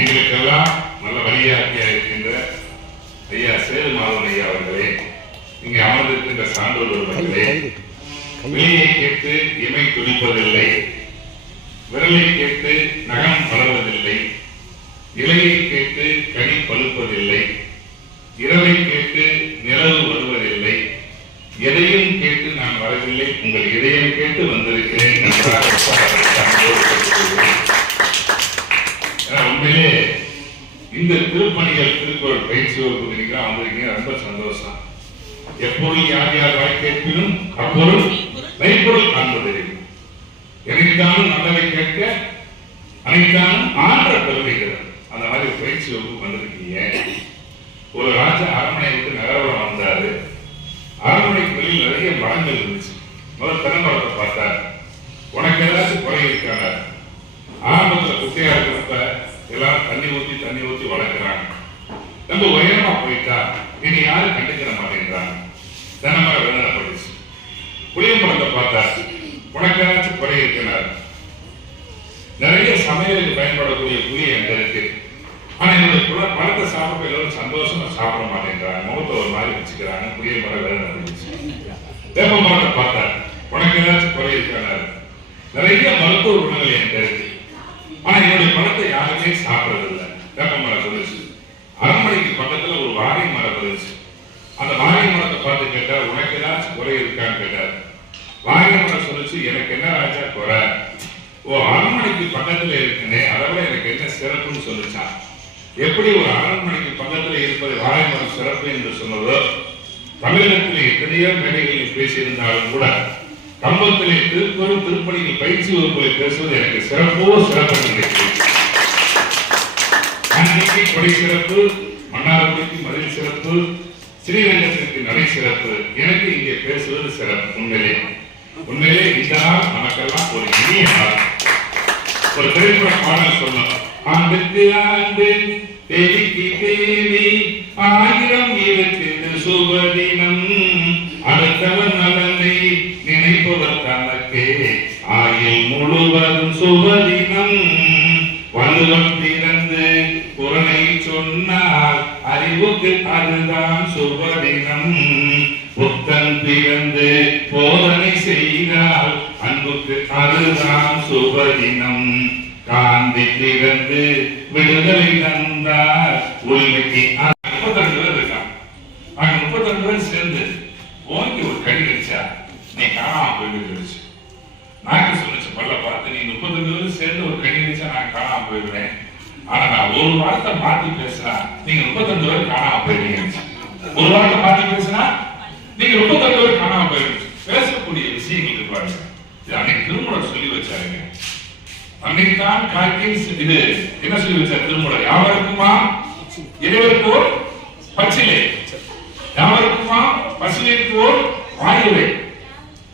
எங்களுக்கெல்லாம் நல்ல வழியாக்கியா இருக்கின்ற ஐயா சேது மாதவன் ஐயா அவர்களே இங்கே அமர்ந்திருக்கின்ற சான்றோர் அவர்களே வெளியை கேட்டு இமை துடிப்பதில்லை. விரலை கேட்டு நகம் வளர்வதில்லை இலையை கேட்டு கனி பழுப்பதில்லை. திருக்குறள் பயிற்சி வகுப்பு ரொம்ப சந்தோஷம் எப்பொருள் யார் யார் வாய் கேட்பினும் அப்பொருள் மெய்ப்பொருள் காண்பதறியும் எனைத்தானும் நல்லவை கேட்க அனைத்தானும் ஆன்ற பெருமைகள் அந்த மாதிரி பயிற்சி வகுப்பு வந்திருக்கீங்க. ஒரு ராஜா அரண்மனை விட்டு நகரவரம் வந்தாரு. அரண்மனைக்கு வெளியில் நிறைய மரங்கள் இருந்துச்சு. முதல் தென்னமரத்தை பார்த்தார். உனக்கு ஏதாச்சும் குறை இருக்காங்க ஆரம்பத்துல குட்டையா இருக்கிறப்ப எல்லாரும் தண்ணி ஊத்தி தண்ணி ஊத்தி வளர்க்குறாங்க ரொம்ப உயரமா போயிட்டா இனி யாரும் கண்டுக்கிற மாட்டேங்கிறாங்க தென்னமரம் வேதனைப்படுச்சு புளியம்பழத்தை பார்த்தா உனக்கு ஏதாச்சும் குறை இருக்கிறார் நிறைய சமையலுக்கு பயன்படக்கூடிய புளி எங்க இருக்கு? ஆனா என்னுடைய குல பழத்தை சாப்பிட்டு எல்லாரும் சந்தோஷமா சாப்பிட மாட்டேங்கிறாங்க முகத்தை ஒரு மாதிரி வச்சுக்கிறாங்க. புளிய மரம் வேதனை பண்ணுச்சு வேப்ப மரத்தை பார்த்தார் உனக்கு ஏதாச்சும் குறை இருக்கிறார் நிறைய மருத்துவ குணங்கள் என்கிட்ட இருக்கு ஆனா என்னுடைய பழத்தை யாருமே சாப்பிடுறது இல்லை வேப்ப மரம் சொல்லுச்சு அரண்மனைக்கு பக்கத்துல ஒரு வாழை மரம் இருந்துச்சு அந்த வாழை மரத்தை பார்த்து கேட்டா உனக்கு ஏதாச்சும் குறை இருக்கான்னு கேட்டார் வாழை மரம் சொல்லுச்சு எனக்கு என்ன ராஜா குறை ஓ அரண்மனைக்கு பக்கத்துல இருக்குனே அதை விட எனக்கு என்ன சிறப்புன்னு சொல்லுச்சான் எப்படி ஒரு அரண்மனைக்கு பக்கத்துல இருப்பது வாழைமரம் சிறப்பு என்று சொன்னதோ தமிழகத்தில் எத்தனையோ மேடைகளில் பேசியிருந்தாலும் கூட கம்பத்திலே திருப்பரும் திருப்பணியில் பயிற்சி வகுப்புகளை பேசுவது எனக்கு சிறப்போ சிறப்பு அன்னைக்கு கொடை சிறப்பு மன்னார்குடிக்கு மதில் சிறப்பு ஸ்ரீரங்கத்திற்கு நடை சிறப்பு எனக்கு இங்கே பேசுவது சிறப்பு. உண்மையிலே உண்மையிலே இந்த நாள் நமக்கெல்லாம் ஒரு இனிய நாள். ஒரு திரைப்பட பாடல் சொன்னோம் ஆண்டுக்கு ஆண்டு தேதிக்கு தேவி ஆயிரம் இருக்குது சுபதினம் அடுத்தவன் நலனை நினைப்பவர் தனக்கே. ஆயில் முழுவதும் சுபதினம் வள்ளுவன் திறந்து குரலை சொன்னால் அறிவுக்கு அதுதான் சுபதினம் புத்தன் பிறந்து போதனை செய்தால் அன்புக்கு அதுதான் சுபதினம் காந்தி திறந்து விடுதலை தந்தார் உரிமைக்கு முப்பத்தி ரெண்டு பேர் இருக்கான் அங்க முப்பத்தி ரெண்டு பேர் சேர்ந்து ஓங்கி ஒரு கடி கடிச்சா நீ காணாம போயிடுச்சு. நாக்கு சொல்லிச்சு? பல்ல பார்த்து நீ முப்பத்தி ரெண்டு பேர் சேர்ந்து ஒரு கடி கடிச்சா நான் காணாம போயிடுவேன் ஆனா நான் ஒரு வாரத்தை மாத்தி பேசுறேன். நீங்க முப்பத்தி ரெண்டு பேர் காணாம போயிடுங்க ஒரு வாரத்தை மாத்தி பேச நீங்க முப்பத்தி ரெண்டு பேர் காணாம போயிடுச்சு பேசக்கூடிய விஷயங்கள் இருக்கு பாருங்க இது அன்னைக்கு திருமணம் சொல்லி வச்சாருங்க அன்னைக்கு தான் காய்க்கின் இது வச்சார் திருமணம் யாவருக்குமா? இறைவருக்கு ஓர் பச்சிலை. யாவருக்குமா? பசுவிற்கு ஓர் வாயுவை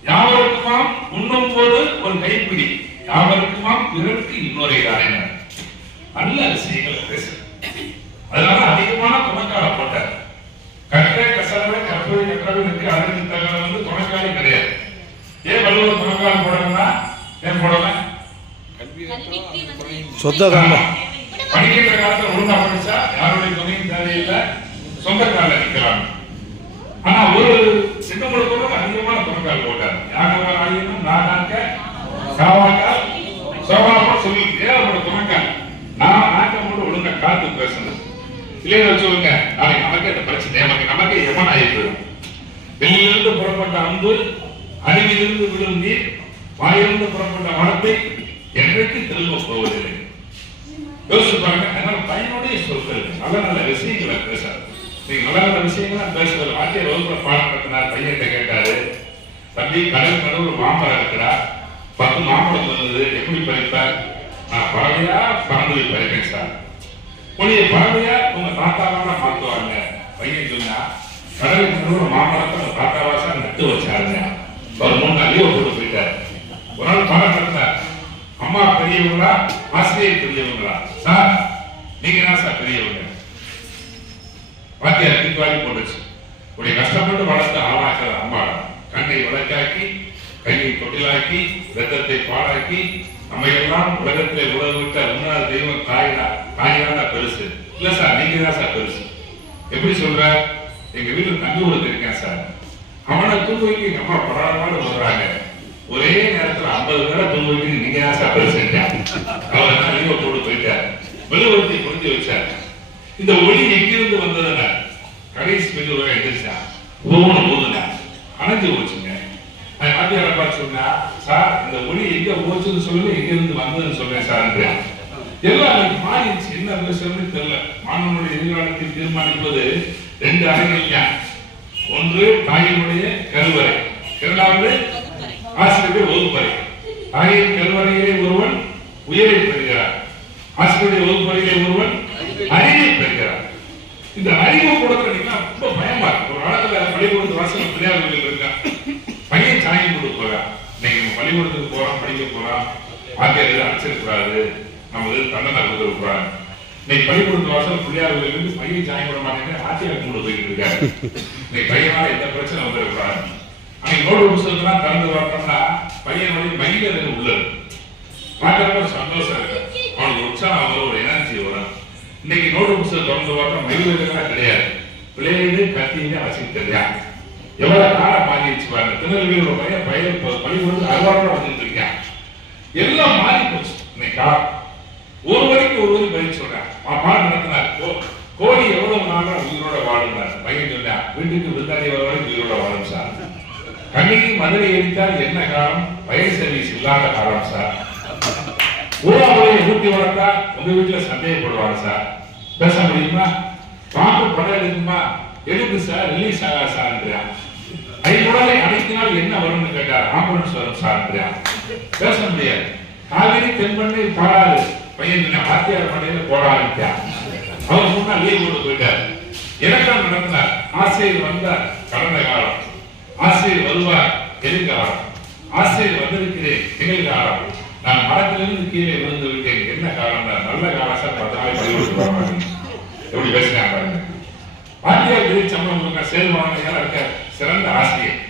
யாவருக்குமாம் உண்ணும் போது ஒரு கைப்பிடி. யாவருக்குமாம் பிறருக்கு இன்னொரு தானேனர் நல்ல விஷயங்களை பேசு அதனால அதிகமான துணைக்கால போட்டார். கற்ற கசரவை கற்பவை கற்றவனுக்கு அறிவு தகவல் வந்து துணைக்காலே கிடையாது. ஏன் வள்ளுவர் துணைக்கால போடணும்னா ஏன் போடல? சொந்த ஆனா ஒரு சிங்கமுழுக்கும் அதிகமான துணைக்கால் போட்டார் யாகவா ஆயினும் நாகாக்க காவாக்கா சோகாப்பா சொல்லி ஏகப்பட்ட துணைக்கால் நான் நாக்க மட்டும் ஒழுங்கா காத்து பேசணும். இல்லைன்னு வச்சுக்கோங்க நாளைக்கு நமக்கு அந்த பிரச்சனை நமக்கு நமக்கு எமன் ஆயிடுவோம் வெளியிலிருந்து புறப்பட்ட அன்பு அருவிலிருந்து விழும் நீர் வாயிலிருந்து புறப்பட்ட வார்த்தை என்றைக்கு திரும்ப போவதில்லை. யோசிச்சு பாருங்க அதனால பயனுடைய சொற்கள் நல்ல நல்ல விஷயங்களை பேசாது. நீங்க நல்ல நல்ல விஷயங்களா வகுப்புல பாடம் நடத்தினார் பையன்கிட்ட கேட்டாரு தம்பி கடல் கடவுள் மாம்பழம் இருக்கிறா பத்து மாம்பழம் வந்தது எப்படி பறிப்பார் நான் பறவையா? பறந்து பறிப்பேன் சார். உன்னைய பறவையா? உங்க தாத்தாவான மாத்துவாங்க பையன் சொன்னா கடல் கடவுள் மாம்பழத்தை உங்க தாத்தாவாசா நட்டு வச்சாருங்க ஒரு மூணு நாள் லீவ் போட்டு போயிட்டாரு. ஒரு நாள் பாடம் நடத்தினார் அம்மா பெரியவங்களா? ஆசிரியர் பெரியவங்களா? சார் நீங்க தான் சார் பெரியவங்க? வாத்தியார் தீர்வாகி போட்டுச்சு உடைய கஷ்டப்பட்டு வளர்த்த ஆளாக்கிற அம்மா கண்ணை வழக்காக்கி கையை தொட்டிலாக்கி ரத்தத்தை பாழாக்கி நம்மையெல்லாம் எல்லாம் உலகத்திலே உலக விட்ட உண்ணாத தெய்வம் தாய் தான் பெருசு. இல்ல சார் நீங்க தான் சார் பெருசு. எப்படி சொல்ற? எங்க வீட்டுல தங்கி கொடுத்துருக்கேன் சார். அவனை தூங்க எங்க அம்மா பரவாயில்ல சொல்றாங்க ஒரே நேரத்துல ஐம்பது பேரை தூங்க நீங்க தான் சார் பெருசுங்க அவரை தான் லீவ போட்டு போயிட்டார் மெழுகுவர்த்தி புரிஞ்சு வச்சார். இந்த ஒளி இங்க வந்ததுன்னா கடைசி மெழுகுவரை எந்திரிச்சா. போன போதுங்க அணைஞ்சு போச்சுங்க. அது வாத்தியாரை பார்த்து சொன்னா சார் இந்த ஒளி எங்க போச்சுன்னு சொல்லி எங்க இருந்து வந்ததுன்னு சொல்றேன் சார் எல்லாம் மாறிடுச்சு. என்ன விஷயம்னு தெரியல. மாணவனுடைய எதிர்காலத்தில் தீர்மானிப்பது ரெண்டு அறைகள் ஒன்று தாயினுடைய கருவறை. இரண்டாவது ஆசிரியருடைய வகுப்பறை. தாயின் கருவறையிலே ஒருவன் உயரை பெறுகிறார். ஆசிரியருடைய வகுப்பறையிலே ஒருவன் அறிவை பெறுகிறார் இந்த அறிவு கொடுக்கறதுக்கு ரொம்ப பயமா இருக்கு ஒரு காலத்துல பள்ளிக்கூடத்து வாசல் பிள்ளையார் கோயில் இருக்கா பையன் சாயம் கொடுக்க போறா இன்னைக்கு நம்ம பள்ளிக்கூடத்துக்கு போறோம் படிக்க போறோம் ஆசிரியர் எதுவும் அடிச்சிருக்கூடாது நம்ம எதுவும் தண்டனை கொடுத்துருக்கூடாது இன்னைக்கு பள்ளிக்கூடத்து வாசல் பிள்ளையார் பையன் ஜாயின் பண்ண மாட்டேங்க ஆசிரியர் கூட போயிட்டு இருக்காரு. இன்னைக்கு பையனால எந்த பிரச்சனை வந்துடக்கூடாது. அன்னைக்கு நோட்டு புத்தகத்தெல்லாம் திறந்து பார்த்தோம்னா பையனுடைய மகிழ உள்ளது பார்க்கறப்ப சந்தோஷம் இருக்கு. அவனுக்கு உற்சாகம் வரும் ஒரு எனர்ஜி வரும். இன்னைக்கு நோட்டு புத்தகம் திறந்து பார்த்தா மகிழ்வுகள்லாம் கிடையாது. பிள்ளையிடு கத்தின்னு அவசியம் தெரியாது எவ்வளவு காலம் மாறிடுச்சு பாருங்க. திருநெல்வேலி ஒரு பையன் பையன் பள்ளிக்கூடத்துக்கு அறுவாரோட வந்துட்டு எல்லாம் மாறி போச்சு. இன்னைக்கா ஒரு வரைக்கும் ஒரு வரைக்கும் பதில் சொல்றேன் பாடம் நடத்தினார் கோ- கோழி எவ்வளவு நாளா உயிரோட வாழுனார் பையன் சொன்னார் வீட்டுக்கு விருந்தாளி வர வரை உயிரோட வாழும் சார். கண்ணிக்கு மதுரை எரித்தால் என்ன காலம் வயல் சர்வீஸ் இல்லாத காலம் சார். ஊராவுடைய ஊட்டி வளர்த்தா உங்க வீட்டுல சந்தேகப்படுவாங்க சார். பேச முடியுமா? பாம்பு படம் எடுக்குமா? எடுக்கு சார். ரிலீஸ் ஆகா சார் ஐம்புடலை அடைத்தினால் என்ன வரும்னு கேட்டார். ஆம்புலன்ஸ் வரும் சார் பேச முடியாது. காவிரி தென்பண்ணை பாடாது பையன் சொன்ன பண்ணையில மண்டையில போடாதுட்டான் அவர் முன்னா லீவ் போட்டு போயிட்டார். இலக்கம் நடந்தார். ஆசிரியர் வந்தார் கடந்த காலம். ஆசிரியர் வருவார் எதிர்காலம் ஆசிரியர் வந்திருக்கிறேன் நிகழ்காலம் நான் மரத்திலிருந்து கீழே விழுந்து விட்டேன். என்ன காலம் நல்ல காலம் சார் பத்து நாளை எப்படி பேசுறாங்க பாருங்க. வாத்தியார் சம்பளம் கொடுக்க செயல்பாடுகள் இருக்க சிறந்த ஆசிரியர்.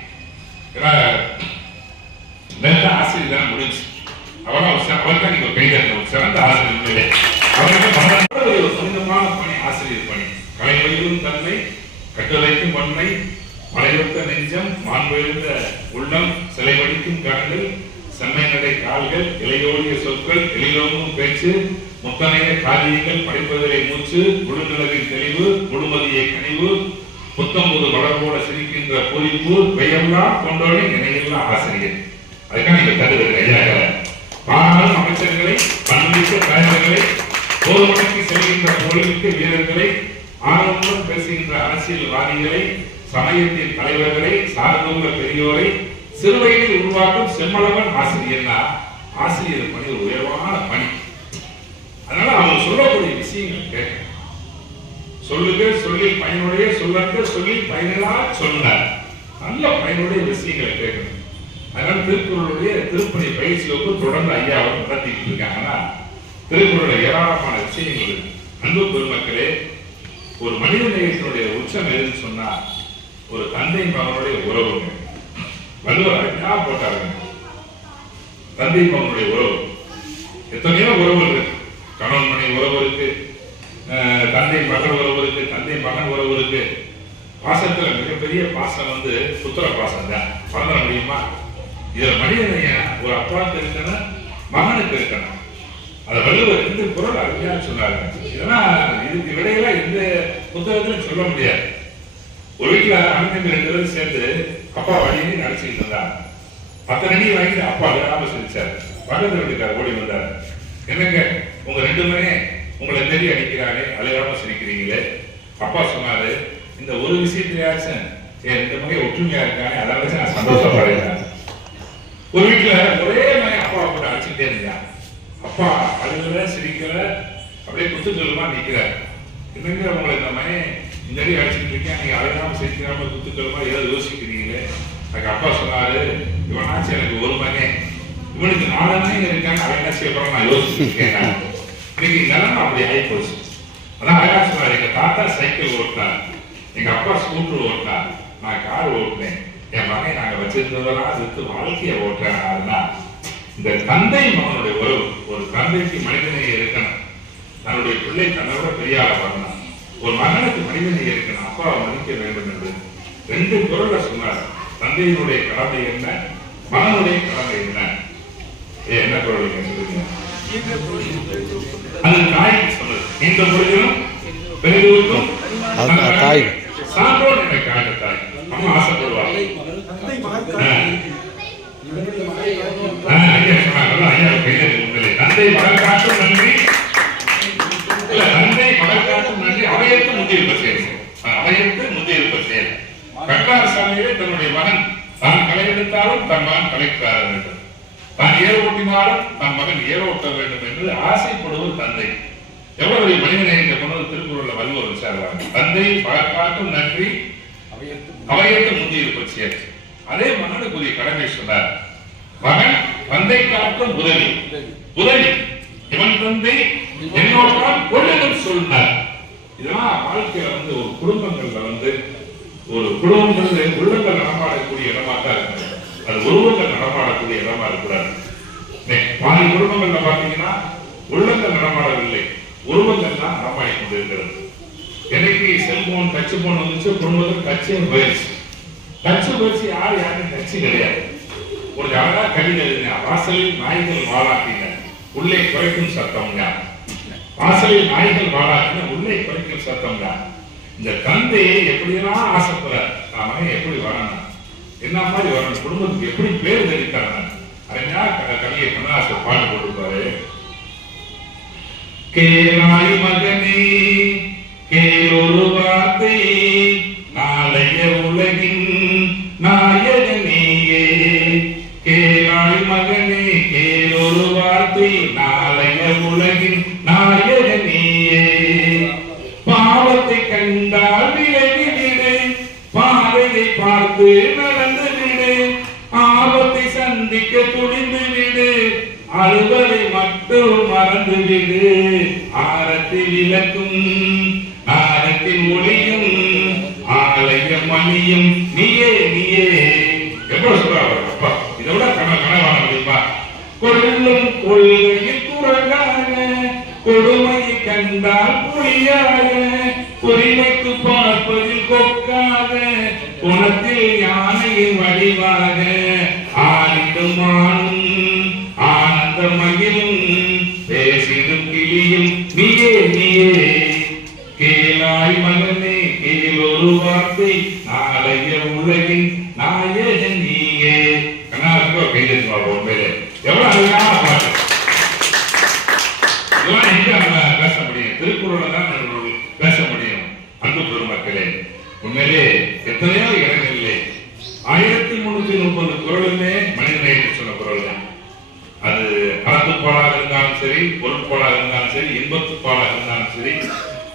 ஏன்னா நல்ல ஆசிரியர் தான் முடிஞ்சு. அவர்தான் ஒரு நீங்க கை ஒரு சிறந்த ஆசிரியர் உண்மையிலே. அவருக்கு ஒரு பணி ஆசிரியர் பணி. கலைவழியும் தன்மை கட்டளைக்கும் பன்மை மலையொத்த நெஞ்சம் மாண்பெழுந்த உள்ளம் சிலை வடிக்கும் கண்கள் செம்மை நடை கால்கள் இளையோடிய சொற்கள் எளிலோங்கும் பேச்சு முத்தனைய காரியங்கள் படிப்பதிலே மூச்சு முழுநிலவின் தெளிவு முழுமதியை கனிவு புத்தம்புது வளர்வோட சிரிக்கின்ற பொறிப்பு பெயர்லாம் கொண்டோனே இணையெல்லாம் ஆசிரியர். அதுக்காக நீங்க தருவது ஐயாக்களை ஆனாலும் அமைச்சர்களை பண்பிக்க தலைவர்களை போர்மனைக்கு செல்கின்ற பொருளுக்கு வீரர்களை ஆர்வமுடன் பேசுகின்ற அரசியல்வாதிகளை சமயத்தின் தலைவர்களை சார்ந்துள்ள பெரியோரை சிறுவயதில் உருவாக்கும் செம்மளவன் ஆசிரியர்னா ஆசிரியர் பணி ஒரு உயர்வான பணி. அதனால அவங்க சொல்லக்கூடிய விஷயங்கள் கேட்க. சொல்லுங்க பயனுடைய சொல்லுங்க சொல்லி பயனில்லா சொன்னார். நல்ல பயனுடைய விஷயங்களை கேட்கணும். அதனால திருக்குறளுடைய திருப்பணி பயிற்சி வகுப்பு தொடர்ந்து ஐயா அவர் நடத்திட்டு இருக்காங்கன்னா திருக்குறளுடைய ஏராளமான விஷயங்கள் இருக்கு. அன்பு பெருமக்களே ஒரு மனித நேயத்தினுடைய உச்சம் எதுன்னு சொன்னா ஒரு தந்தை மகனுடைய உறவுங்க வள்ளுவர் போட்டாருங்க? தந்தை மகனுடைய உறவு. எத்தனையோ உறவு இருக்கு. கணவன் மனைவி உறவு இருக்கு. தந்தை மகன் உறவு இருக்கு தந்தை மகன் உறவு இருக்கு பாசத்துல மிகப்பெரிய பாசம் வந்து புத்திர பாசம் தான். பறந்துட முடியுமா? இதுல மனிதனைய ஒரு அப்பாவுக்கு இருக்கணும் மகனுக்கு இருக்கணும். அதை வள்ளுவர் இந்த குரல் அருமையா சொன்னாங்க இதெல்லாம் இதுக்கு விடையில எந்த புத்தகத்துல சொல்ல முடியாது. ஒரு வீட்டுல அண்ணன் ரெண்டு பேரும் சேர்ந்து அப்பா வழியை நடிச்சுக்கிட்டு இருந்தாங்க. பத்து அடி வாங்கி அப்பா விடாம சிரிச்சார். பக்கத்துல வீட்டுக்கார் ஓடி வந்தார். என்னங்க உங்க ரெண்டு மணி உங்களை தெரிய அடிக்கிறானே அழுகாம சிரிக்கிறீங்களே. அப்பா சொன்னாரு இந்த ஒரு விஷயத்திலேயாச்சும் இந்த மாதிரி ஒற்றுமையா இருக்கானே அதை வச்சு நான் சந்தோஷப்படுறேன் ஒரு வீட்டுல ஒரே மாதிரி அப்பா கூட அடிச்சுட்டே இருந்தான் அப்பா அழுகல சிரிக்கல அப்படியே குத்துக்கலுமா நிக்கிறார். என்னங்கிற உங்களை இந்த மாதிரி இந்த அடி அடிச்சுட்டு இருக்கேன் நீங்க அழுகாம குத்து சொல்லுமா ஏதாவது யோசிக்கிறீங்களே? எனக்கு அப்பா சொன்னாரு இவனாச்சும் எனக்கு ஒரு மகன். இவனுக்கு நாலு மகன் இருக்காங்க அவன் என்ன செய்ய போறான் நான் யோசிச்சிருக்கேன் இன்னைக்கு நிலைமை அப்படி ஆகி போச்சு அதான் அழகா சொன்னார் எங்க தாத்தா சைக்கிள் ஓட்டினார் எங்க அப்பா ஸ்கூட்டர் ஓட்டினார் நான் கார் ஓட்டினேன். என் மகன் நாங்க வச்சிருந்ததெல்லாம் அது வாழ்க்கையை ஓட்டுறேன் அதுதான் இந்த தந்தை மகனுடைய உறவு ஒரு தந்தைக்கு மனிதனே இருக்கணும். தன்னுடைய பிள்ளை தன்னோட பெரியார பெரிய வரணும் ஒரு மகனுக்கு மனிதனை இருக்கணும் அப்பாவை மதிக்க வேண்டும் என்று ரெண்டு குரல்ல சொன்னார். தந்தையினுடைய கடமை என்ன? மகனுடைய கடமை என்ன? என்ன குரல் சொல்லுங்க அது தாய் சொன்னது இந்த பொழுதிலும் பெரிதுக்கும் அது தாய். சான்றோன் என்னை காட்ட தாய். அம்மா ஆசைப்படுவாங்க. தந்தை மகள் காட்டும் நன்றி. இல்ல தந்தை மகள் காட்டும் நன்றி. அவையத்து முந்தியிருப்ப செயல் அவையத்து முந்தியிருப்ப செயல் கட்டார் தன்னுடைய மகன். தான் களை எடுத்தாலும் தன் மகன் வேண்டும் தான் ஏற ஓட்டினாலும் தன் மகன் ஏற ஓட்ட வேண்டும் என்று ஆசைப்படுவது தந்தை. எவ்வளவு பெரிய மனிதனை கொண்டு திருக்குறள்ல வள்ளுவர் விசாரிவாங்க தந்தை பார்க்காட்டும் நன்றி அவையத்து முந்தியிருப்ப செயல் அதே மகனுக்குரிய கடமை சொன்னார். மகன் தந்தை காட்டும் உதவி. உதவி. இவன் தந்தை என்னோட கொள்ளுதல் சொன்னார். இதெல்லாம் வாழ்க்கையில வந்து ஒரு குடும்பங்கள்ல வந்து ஒரு குடும்பங்கள் உள்ளங்கள் நடமாடக்கூடிய இடமா தான் இருக்கு அது உருவங்கள் நடமாடக்கூடிய இடமா இருக்கிறார் பாதி குடும்பங்கள்ல பாத்தீங்கன்னா உள்ளங்கள் நடமாடவில்லை. உருவங்கள் தான் நடமாடி கொண்டிருக்கிறது. என்னைக்கு செல்போன் டச் போன் வந்துச்சு குடும்பத்தில் கட்சியே போயிடுச்சு டச்சு போயிடுச்சு யார் யாரும் கட்சி கிடையாது. ஒரு அழகா கவிதை எழுதின வாசலில் நாய்கள் வாழாட்டின உள்ளே குறைக்கும் சத்தம்ங்க வாசலில் நாய்கள் வாழாட்டின உள்ளே குறைக்கும் சத்தம்ங்க இந்த தந்தையை எப்படியெல்லாம் ஆசைப்படுற நான் எப்படி வரணும் என்ன மாதிரி வரணும் குடும்பத்துக்கு எப்படி பேர் தெரிவித்தாங்க? அறிஞா கவியை கண்ணாசர் பாடு போட்டிருப்பாரு. கேளாய் மகனே கேளொரு வார்த்தை. மறந்து விடு ஆரத்தி விளக்கும் ஆரத்தின் ஒளியும் ஆலய மணியும். நீயே நீயே. எவ்வளவு சொல்றாரு அப்பா இதை விட கன கனவான முடியுமா கொள்ளும் கொள்கையில் குரங்காக கொடுமையை கண்டால் புரியாக பார்ப்பதில் கொக்காக குணத்தில் யானையின் வடிவாக ஆடிடும் ஆணும் ஆயிரத்தி முன்னூத்தி முப்பது குரலுமே மனிதநேயத்தை சொன்ன குரல் தான் அது அறத்துப்பாலாக இருந்தாலும் சரி பொருட்பாடாக இருந்தாலும் சரி இன்பத்துப்பாலாக இருந்தாலும் சரி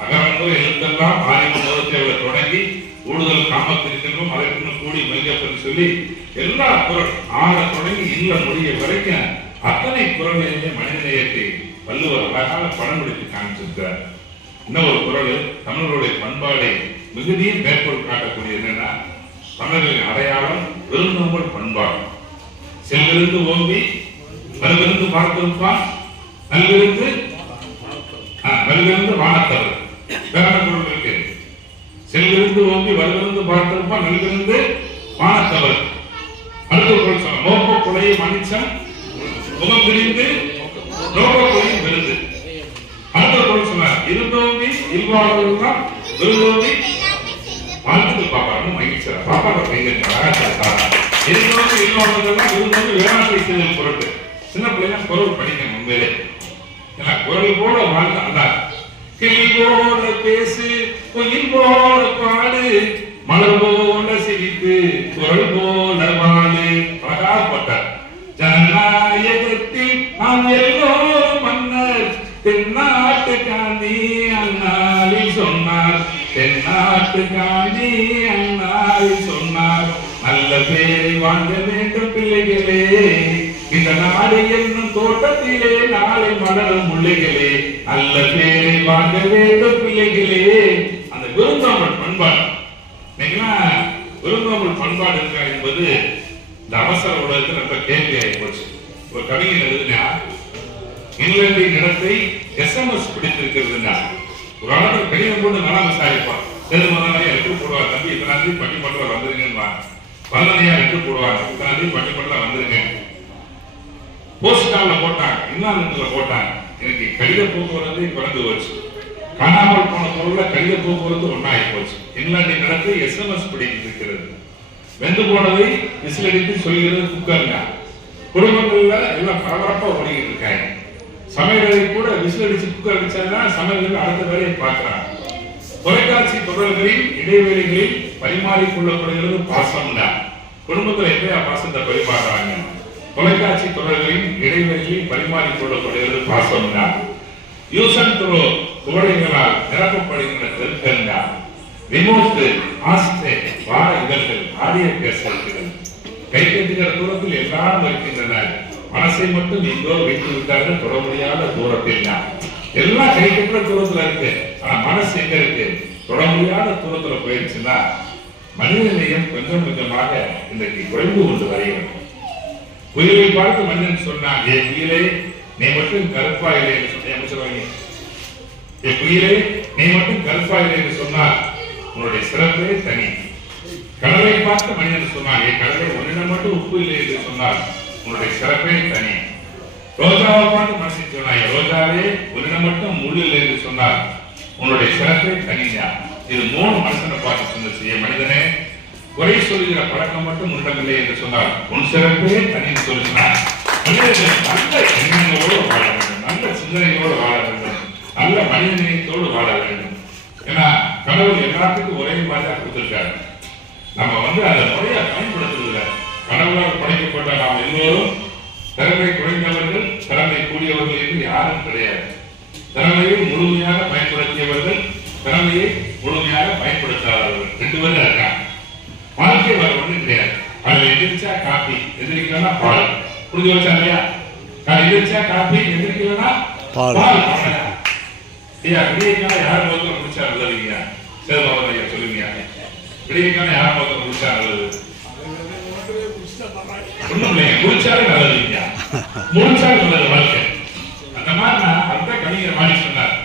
அகரங்கோ எழுத்தெல்லாம் ஆயிரம் முதற்தேவரை தொடங்கி கூடுதல் காமத்திற்கும் அதற்கும் கூடி மெல்கப்பன்னு சொல்லி எல்லா குரல் ஆற தொடங்கி இல்ல முடிய வரைக்கும் அத்தனை குரலையுமே மனிதநேயத்தை வள்ளுவர் அழகாக படம் பிடித்து காமிச்சிருக்கிறார். இன்னும் ஒரு குரல் தமிழருடைய பண்பாடை மிகுதியும் மேற்கோள் காட்டக்கூடிய என்னன்னா தமிழர்களின் அடையாளம் விருந்தோம்பல் பண்பாடு. செல்லிருந்து ஓம்பி வலுவிருந்து பார்த்திருப்பான் நல்விருந்து ஆ, வலுவிருந்து வானத்தவர். வேற பொருள் இருக்கு. செல்லிருந்து ஓம்பி வலுவிருந்து பார்த்திருப்பான் நல்விருந்து வானத்தவர். அடுத்த பொருள் சொன்ன குலையை மனுஷன் முகம் பிரிந்து நோக்க கொலையும் விருந்து. அடுத்த பொருள் சொன்னார் இருந்தோம்பி இல்வாளர்கள் தான் விருந்தோம்பி பாப்பாரு மகிழ்ச்சி பாப்பா கைங்க இருந்தோம்பி வேளாண்மை செய்தல் பொருட்டு. சின்ன பிள்ளைங்க குரல் படிக்க உண்மையிலே. ஏன்னா குரல் போல வாழ்ந்த அதான். கிளி போல பேசு குயில் போல பாடு மலர் போல சிரித்து குரல் போல வாழு. அழகாப்பட்டார் ஜனநாயகத்தில் நாம் எல்லோரும் மன்னர். தென்னாட்டு காந்தி அண்ணாவில் சொன்னார். தென்னாட்டு காந்தி அண்ணாவில் சொன்னார் நல்ல பேரை வாங்க வேண்டும் பிள்ளைகளே. இந்த நாடு என்னும் தோட்டத்திலே நாளை மலரும் முள்ளைகளே. நல்ல பேரை வாங்க வேண்டும் பிள்ளைகளே. அந்த விருந்தாமல் பண்பாடு. இன்னைக்கெல்லாம் விருந்தோம்பல் பண்பாடு இருக்கா என்பது இந்த அவசர உலகத்தில் ரொம்ப கேள்வி ஆகி போச்சு. ஒரு கவிஞர் எழுதினா இங்கிலாந்தின் இடத்தை எஸ்எம்எஸ் பிடித்திருக்கிறதுனா ஒரு அளவுக்கு கடிதம் போட்டு நல்லா விசாரிப்பான். சேது முதலாளியா லெட்டர் போடுவார் தம்பி இத்தனை தேதி பட்டிமன்றம் வந்துருங்கன்னு வந்தனையா லெட்டர் போடுவாங்க இத்தனை தேதி பட்டிமன்றம் வந்துருங்க. போஸ்ட் போட்டாங்க இன்னொரு போட்டாங்க. எனக்கு கடித போக்குவரத்து பிறந்து போச்சு. காணாமல் போன பொருள்ல கடித போக்குவரத்து ஒன்னாகி போச்சு. இன்லாண்டி நடத்தி எஸ்எம்எஸ் பிடித்து இருக்கிறது. வெந்து போனதை விசிலடித்து சொல்கிறது குக்கர்ங்க குடும்பங்கள்ல எல்லாம் பரபரப்பா ஓடிக்கிட்டு இருக்காங்க. சமையலறை கூட விசில் அடிச்சு குக்கர் அடிச்சாதான் சமையல் அடுத்த வேலையை பார்க்கிறாங்க. தொலைக்காட்சி தொடர்களில் இடைவெளிகளில் பரிமாறிக்கொள்ளப்படுகிறது பாசம் தான் குடும்பத்தில் எப்பயா பாசத்தை பரிமாறுறாங்க? தொலைக்காட்சி தொடர்களின் இடைவெளியில் பரிமாறிக்கொள்ளப்படுகிறது பாசம் தான் யூஸ் அண்ட் த்ரோ நிரப்பப்படுகின்ற தெருக்கள் தான் ரிமோட் ஆஸ்தே வார இதழ்கள் ஆரிய பேசல்கள் கை தூரத்தில் எல்லாரும் இருக்கின்றனர். மனசை மட்டும் எங்கோ வைத்து விட்டார்கள் தொட முடியாத தூரத்தில் தான். எல்லாம் கை கட்டுற தூரத்துல இருக்கு. ஆனா மனசு எங்க இருக்கு? தொட முடியாத தூரத்துல போயிடுச்சுன்னா மனித நேயம் கொஞ்சம் கொஞ்சமாக இன்றைக்கு குறைந்து கொண்டு வருகிறது. குயிலை பார்த்து மனிதன் சொன்னான் ஏ குயிலே நீ மட்டும் கருப்பா இல்லை என்று சொன்ன அமைச்சரவாங்க ஏ குயிலே நீ மட்டும் கருப்பா இல்லை என்று சொன்னால் உன்னுடைய சிறப்பே தனி. கடலை பார்த்த மனிதன் சொன்னான் ஏ கடலை உன்னிடம் மட்டும் உப்பு இல்லை என்று சொன்னார் உன்னுடைய சிறப்பே தனி. ரோஜாவை பார்த்து மனுஷன் சொன்னான் ரோஜாவே உன்னிடம் மட்டும் முள் என்று சொன்னால் உன்னுடைய சிறப்பே தனிதான் இது மூணு மனுஷனை பார்த்து சொன்ன செய்ய மனிதனே குறை சொல்கிற பழக்கம் மட்டும் உன்னிடமில்லை என்று சொன்னால் உன் சிறப்பே தனின்னு சொல்லினார் நல்ல எண்ணங்களோடு வாழ வேண்டும். நல்ல சிந்தனைகளோடு வாழ வேண்டும். நல்ல மனித நேயத்தோடு வாழ வேண்டும். ஏன்னா கடவுள் எல்லாத்துக்கும் ஒரே மாதிரி தான் நம்ம வந்து அதை முறையா பயன்படுத்துறதில்ல கடவுளால் படைக்கப்பட்ட நாம் எல்லோரும் திறமை குறைந்தவர்கள் திறமை கூடியவர்கள் என்று யாரும் கிடையாது. திறமையை முழுமையாக பயன்படுத்தியவர்கள் திறமையை முழுமையாக பயன்படுத்தாதவர்கள். ரெண்டு பேரும் இருக்காங்க. வாழ்க்கை வேற ஒண்ணும் கிடையாது. அதுல எதிர்ச்சா காப்பி எதிர்க்கலாம் பால். புரிஞ்சு வச்சா இல்லையா? நான் எதிர்ச்சா காப்பி எதிர்க்கலன்னா பால். விடியக்கான யார் மொத்தம் குடிச்சா நல்லதுங்க சேதுபாபன் ஐயா சொல்லுங்க விடியக்கான யார் மொத்தம் குடிச்சா நல்லது. ஒண்ணும் குளிச்சாலும் நல்லது இல்லையா? முடிச்சாலும் நல்லது வாழ்க்கை. அந்த மாதிரி நான் அந்த கவிஞர் மாதிரி சொன்னார்.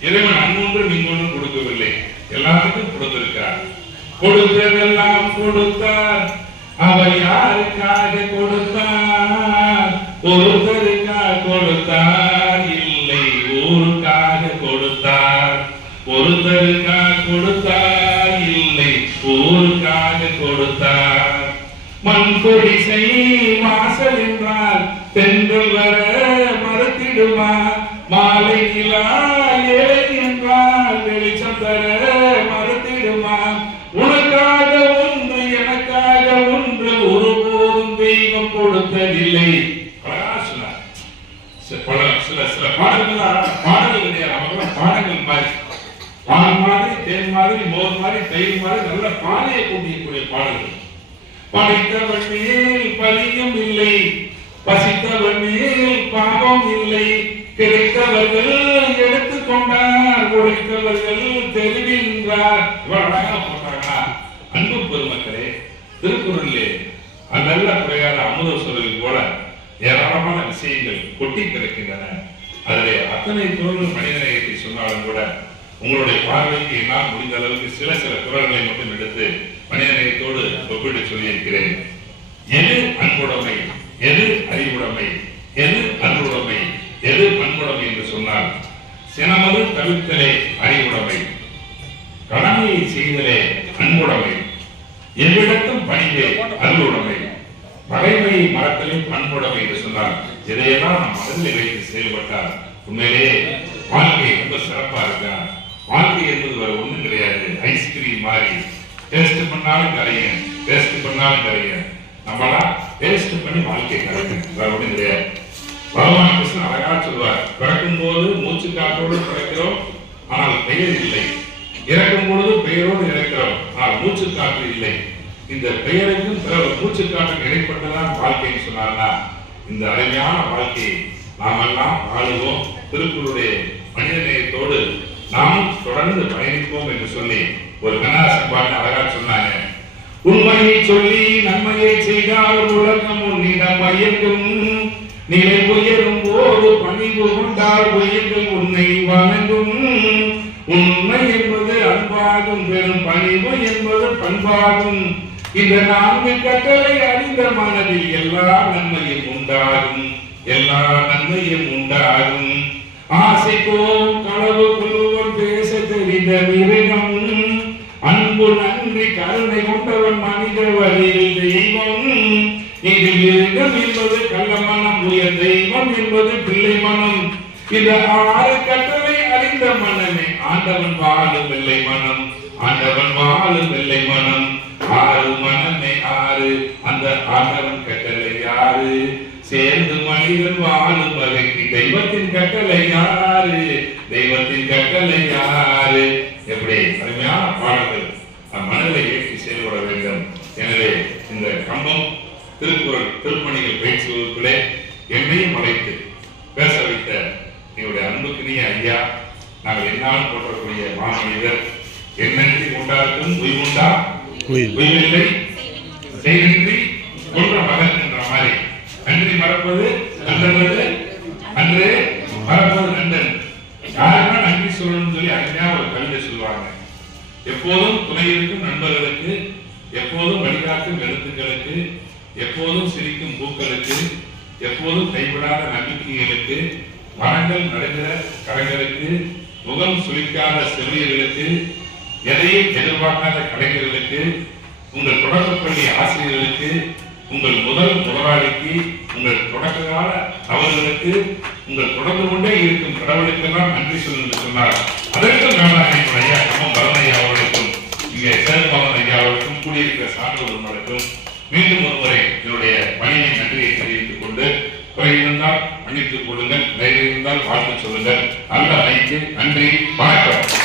இறைவன் அன்பொன்று நீங்கொன்றும் கொடுக்கவில்லை. எல்லாத்துக்கும் கொடுத்திருக்கிறார். கொடுத்ததெல்லாம் கொடுத்தார். அவர் யாருக்காக கொடுத்தார்? ஒருத்தர் மண் குடிசை வாசல் என்றால் தென்றல் வர மறுத்திடுமா? மாலை நிலா ஏழை என்றால் வெளிச்சம் தர மறுத்திடுமா? உனக்காக ஒன்று எனக்காக ஒன்று ஒருபோதும் தெய்வம் கொடுத்ததில்லை. சில சில சில பாடல்கள் கிடையாது அவங்க பாடங்கள் மாதிரி. பால் மாதிரி தேன் மாதிரி மோர் மாதிரி தயிர் மாதிரி நல்ல பானையை கூட்டியக்கூடிய பாடல்கள். படைத்தவன் மேல் பலியும் இல்லை. பசித்தவன் மேல் பாவம் இல்லை. கிடைத்தவர்கள் எடுத்துக்கொண்டார் உழைத்தவர்கள் தெரிவின்றார் இவ்வளவு அன்பு பெருமக்களே திருக்குறளிலே நல்ல குறையாத அமுத சொல்லில் போல ஏராளமான விஷயங்கள் கொட்டி கிடக்கின்றன. அதிலே அத்தனை குரல்கள் மனிதநேயத்தை சொன்னாலும் கூட உங்களுடைய பார்வைக்கு என்னால் முடிந்த அளவுக்கு சில சில குரல்களை மட்டும் எடுத்து மனிதநேயத்தோடு ஒப்பிட்டு சொல்லியிருக்கிறேன். எது அன்புடைமை எது அறிவுடைமை எது அன்புடைமை எது பண்புடைமை என்று சொன்னால் சினமது தவிர்த்தலே அறிவுடைமை கடமையை செய்தலே அன்புடைமை எவ்விடத்தும் பணிந்தே அருளுடைமை பகைமையை மறத்தலே பண்புடைமை என்று சொன்னார் இதையெல்லாம் நாம் மனதில் வைத்து செயல்பட்டால் உண்மையிலேயே வாழ்க்கை ரொம்ப சிறப்பா இருக்கா? வாழ்க்கை என்பது வேற ஒண்ணும் கிடையாது. ஐஸ்கிரீம் மாதிரி டேஸ்ட் பண்ணாலும் கரையும் டேஸ்ட் பண்ணாலும் கரையும் நம்மளா டேஸ்ட் பண்ணி வாழ்க்கை கரையும் வேற கிடையாது. பகவான் கிருஷ்ணன் அழகா சொல்வார் பிறக்கும் போது மூச்சு காற்றோடு பிறக்கிறோம் ஆனால் பெயர் இல்லை. இறக்கும் பொழுது பெயரோடு இறக்கிறோம் ஆனால் மூச்சு காற்று இல்லை. இந்த பெயருக்கும் பிறகு மூச்சு காற்று இடைப்பட்டதான் வாழ்க்கைன்னு சொன்னார்னா இந்த அருமையான வாழ்க்கையை நாமெல்லாம் வாழுவோம். திருக்குறளுடைய மனித நேயத்தோடு நாம் தொடர்ந்து பயணிப்போம் என்று சொல்லி ஒரு கண்ணாசன் பாட்டு அழகா சொன்னாங்க. உண்மையை சொல்லி நன்மையை செய்தால் உலகம் உன்னிடம் மயங்கும். நிலை உயரும் போது பணிவு கொண்டால் உயிர்கள் உன்னை வணங்கும். உண்மை என்பது அன்பாகும் பெரும் பணிவு என்பது பண்பாகும். இந்த நான்கு கட்டளை அறிந்த மனதில் எல்லா நன்மையும் உண்டாகும். எல்லா நன்மையும் உண்டாகும். ஆசைக்கோ களவு குழுவம் பேச தெரிந்த மிருகம் அன்பு நன்றி கருணை கொண்டவன் மனித வழியில் தெய்வம். இது மிருகம் என்பது கள்ளமனம் உயர் தெய்வம் என்பது பிள்ளை மனம். இந்த ஆறு கட்டளை அறிந்த மனமே ஆண்டவன் வாழும் வெள்ளை மனம். ஆண்டவன் வாழும் வெள்ளை மனம். ஆறு மனமே ஆறு. அந்த ஆண்டவன் கட்டளை யாரு சேர்ந்து மனிதன் வாழும் வகைக்கு தெய்வத்தின் கட்டளை யாரு தெய்வத்தின் கட்டளை யாரு எப்படி? அருமையான பாடல்கள். மனதை ஏற்றி செயல்பட வேண்டும். எனவே இந்த கம்பம் திருக்குறள் திருப்பணிகள் பயிற்சி வகுப்பிலே என்னையும் அழைத்து பேச வைத்த எங்களுடைய அன்புக்குரிய ஐயா நாங்கள் என்னாலும் போற்றக்கூடிய மாமனிதர் என்னன்றி உண்டாக்கும் உய்வுண்டா உயிர் உய்வில்லை. சிரிக்கும் பூக்களுக்கு எப்போதும் கைவிடாத நம்பிக்கைகளுக்கு மரங்கள் நடுகிற கலைஞருக்கு முகம் சுழிக்காத செவிலியர்களுக்கு எதையும் எதிர்பார்க்காத கலைஞர்களுக்கு உங்கள் தொடக்கப்பள்ளி ஆசிரியர்களுக்கு உங்கள் முதல் முதலாளிக்கு உங்கள் தொடக்க கால அவர்களுக்கு உங்கள் தொடர்பு கொண்டே இருக்கும் கடவுளுக்கெல்லாம் நன்றி சொல்லுங்கள் சொன்னார். அதற்கும் மேலாக ஐயா கம்மம் பரம அவர்களுக்கும் இங்கே சேர்பவன் ஐயா அவர்களுக்கும் கூடியிருக்கிற சான்றோர்களுக்கும் மீண்டும் ஒருமுறை என்னுடைய பணியை நன்றியை தெரிவித்துக் கொண்டு குறை இருந்தால் மன்னித்துக் கொள்ளுங்கள் தயவு இருந்தால் வாழ்த்து சொல்லுங்கள். நல்ல அனைத்து நன்றி வணக்கம்.